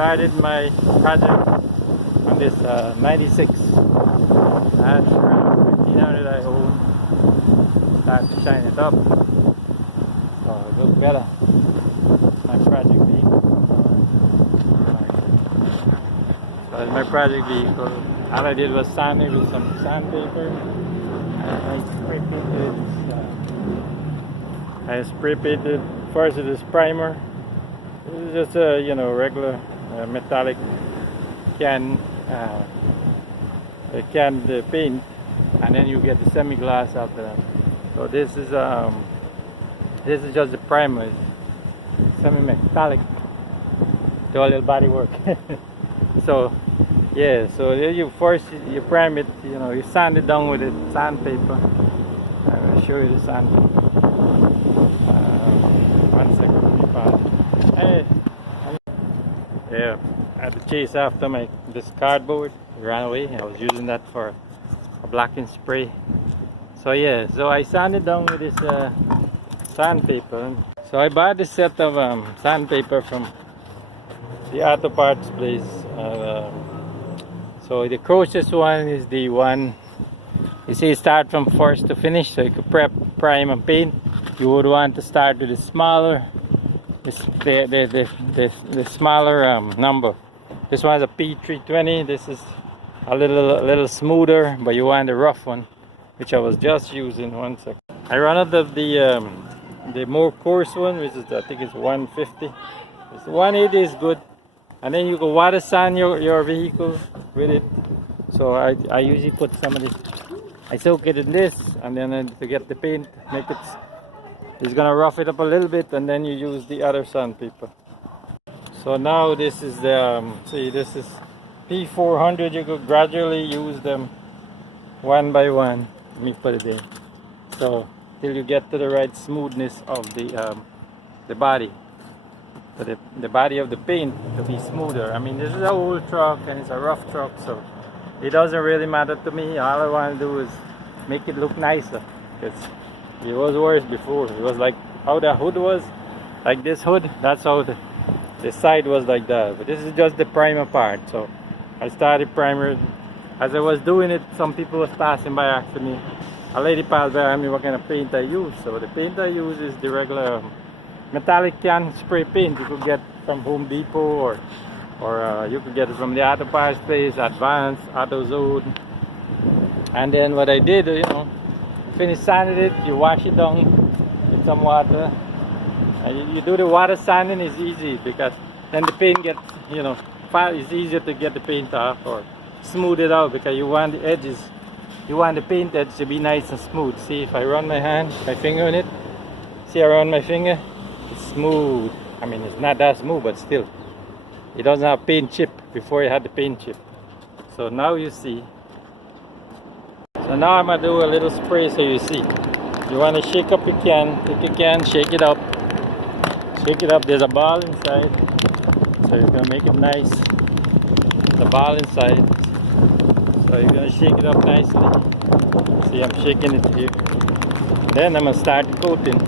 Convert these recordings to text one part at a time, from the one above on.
started my project on this 96 hatch around 1500 I own. Start to shine it up so it looks better. My project vehicle. So that's my project vehicle. All I did was sand it with some sandpaper. I spray painted first with this primer. This is just a regular metallic can paint, and then you get the semi-gloss after that. So this is just the primer. It's semi-metallic. Do a little body work. So yeah, so you first you prime it, you sand it down with it sandpaper. I'm gonna show you the sandpaper. 1 second, hey, yeah, I had to chase after this cardboard. It ran away. I was using that for a blacking spray. So yeah, so I sanded down with this sandpaper. So I bought this set of sandpaper from the auto parts place. So the closest one is the one you see start from first to finish, so you could prep, prime and paint. You would want to start with the smaller, the smaller number. This one is a P320. This is a little smoother, but you want the rough one, which I was just using. 1 second. I run out of the more coarse one, which is I think it's 150. It's 180 is good. And then you can water sand your vehicle with it. So I usually put some of this, I soak it in this, and then to get the paint, it's gonna rough it up a little bit, and then you use the other sandpaper. So now this is the, see, this is P400. You could gradually use them one by one. Let me put it in. So till you get to the right smoothness of the body. So the body of the paint to be smoother. I mean, this is an old truck and it's a rough truck, so it doesn't really matter to me. All I want to do is make it look nicer, because it was worse before. It was like how the hood was, like this hood, that's how the side was like that. But this is just the primer part. So I started primer. As I was doing it, some people was passing by asking me, a lady passed by asking me what kind of paint I use. So the paint I use is the regular metallic can spray paint you could get from Home Depot, or you could get it from the auto parts place, Advance, AutoZone. And then what I did, finish sanding it, you wash it down with some water, and you do the water sanding is easy, because then the paint gets, it's easier to get the paint off or smooth it out, because you want the edges, you want the paint edge to be nice and smooth. See, if I run my finger on it, see, I run my finger, it's smooth. I mean, it's not that smooth, but still, it doesn't have paint chip. Before it had the paint chip. So now you see. So now I'm gonna do a little spray so you see. You want to shake up your can. Take your can, shake it up. Shake it up. There's a ball inside, so you're gonna make it nice. The ball inside. So you're gonna shake it up nicely. See, I'm shaking it here. Then I'm gonna start the coating.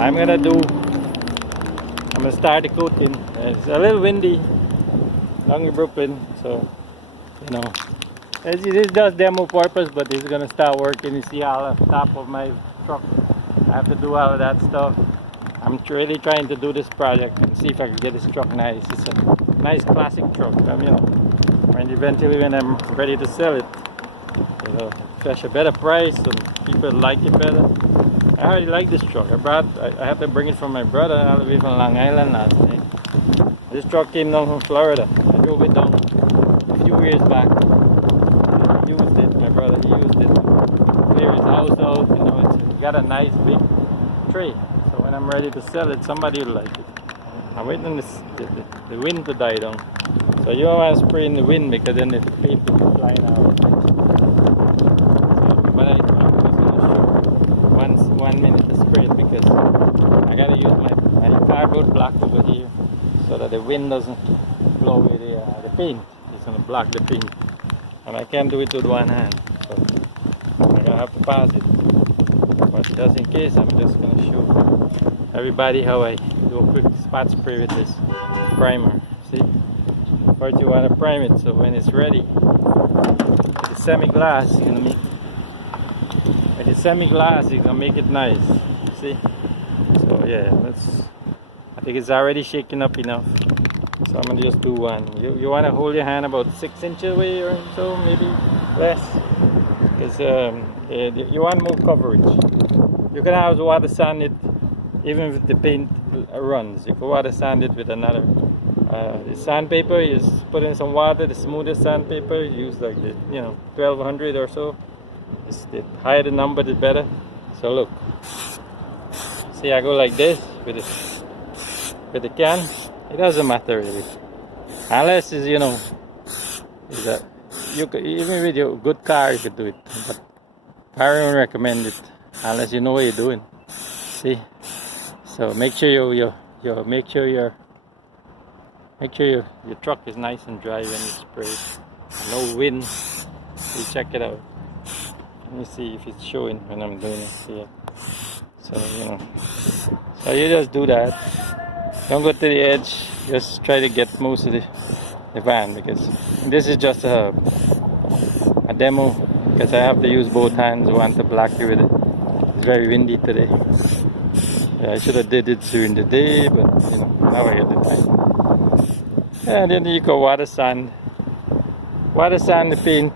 I'm gonna start the coating. It's a little windy along in Brooklyn, so this is just demo purpose, but it's gonna start working. You see all the top of my truck. I have to do all of that stuff. I'm really trying to do this project and see if I can get this truck nice. It's a nice classic truck. When eventually when I'm ready to sell it, fetch a better price and people like it better. I already like this truck. I have to bring it from my brother all the way from Long Island last night. This truck came down from Florida. I drove it down a few years back. He used it, my brother, he used it to clear his house out. It's got a nice big tray. So when I'm ready to sell it, somebody will like it. I'm waiting the wind to die down. So you don't want to spray in the wind, because then the paint will be flying out. But I'm just going to show 1 minute to spray it, because I gotta use my cardboard block over here so that the wind doesn't blow away the paint. It's gonna block the paint, and I can't do it with one hand, so I'm gonna have to pass it. But just in case, I'm just gonna show everybody how I do a quick spot spray with this primer. See? First you want to prime it, so when it's ready, the semi-gloss, you're gonna make. With the semi-gloss, you can make it nice. See? So yeah, I think it's already shaken up enough. So I'm gonna just do one. You want to hold your hand about 6 inches away or so, maybe less, because you want more coverage. You can always water sand it, even if the paint runs. You can water sand it with another. The sandpaper, you just put in some water. The smoothest sandpaper, use like the 1200 or so. The higher the number, the better. So look, see, I go like this with the can. It doesn't matter really, unless it's is that you could, even with your good car you could do it, but I don't recommend it unless you know what you're doing. See, so make sure your truck is nice and dry when you spray. No wind. You check it out. Let me see if it's showing when I'm doing it here. So so you just do that. Don't go to the edge. Just try to get most of the van, because this is just a demo, because I have to use both hands. I want to block you with it. It's very windy today. Yeah, I should have did it during the day, but now I get the time. And then you go water sand the paint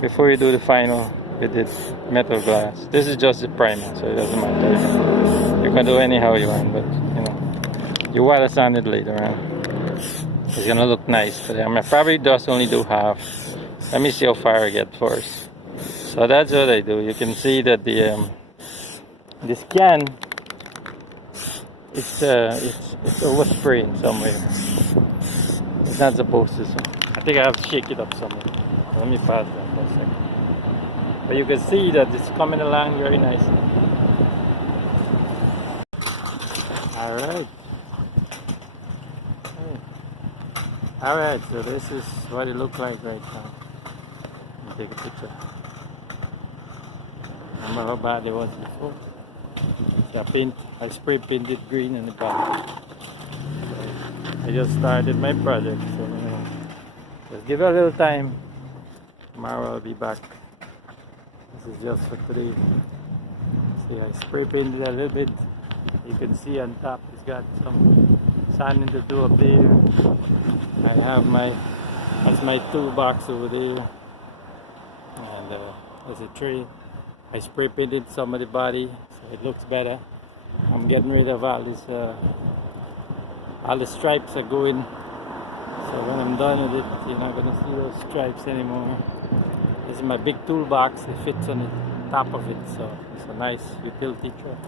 before you do the final with the metal glass. This is just a primer, so it doesn't matter. You can do anyhow you want, but you water sand it later on. It's gonna look nice today. I'm probably just only do half. Let me see how far I get first. So that's what I do. You can see that this can, it's overspraying somewhere. It's not supposed to. So I think I have to shake it up somewhere. Let me pass that for a second. But you can see that it's coming along very nicely. Alright. Alright, so this is what it looks like right now. Let me take a picture. Remember how bad it was before? See, I spray painted green in the back. I just started my project, so just give it a little time. Tomorrow I'll be back. This is just for today. See, I spray painted a little bit. You can see on top it's got some sanding to do up there. I have that's my toolbox over there, and there's a tray. I spray painted some of the body so it looks better. I'm getting rid of all this, all the stripes are going. So when I'm done with it, you're not gonna see those stripes anymore. This is my big toolbox. It fits on the top of it, so it's a nice utility truck.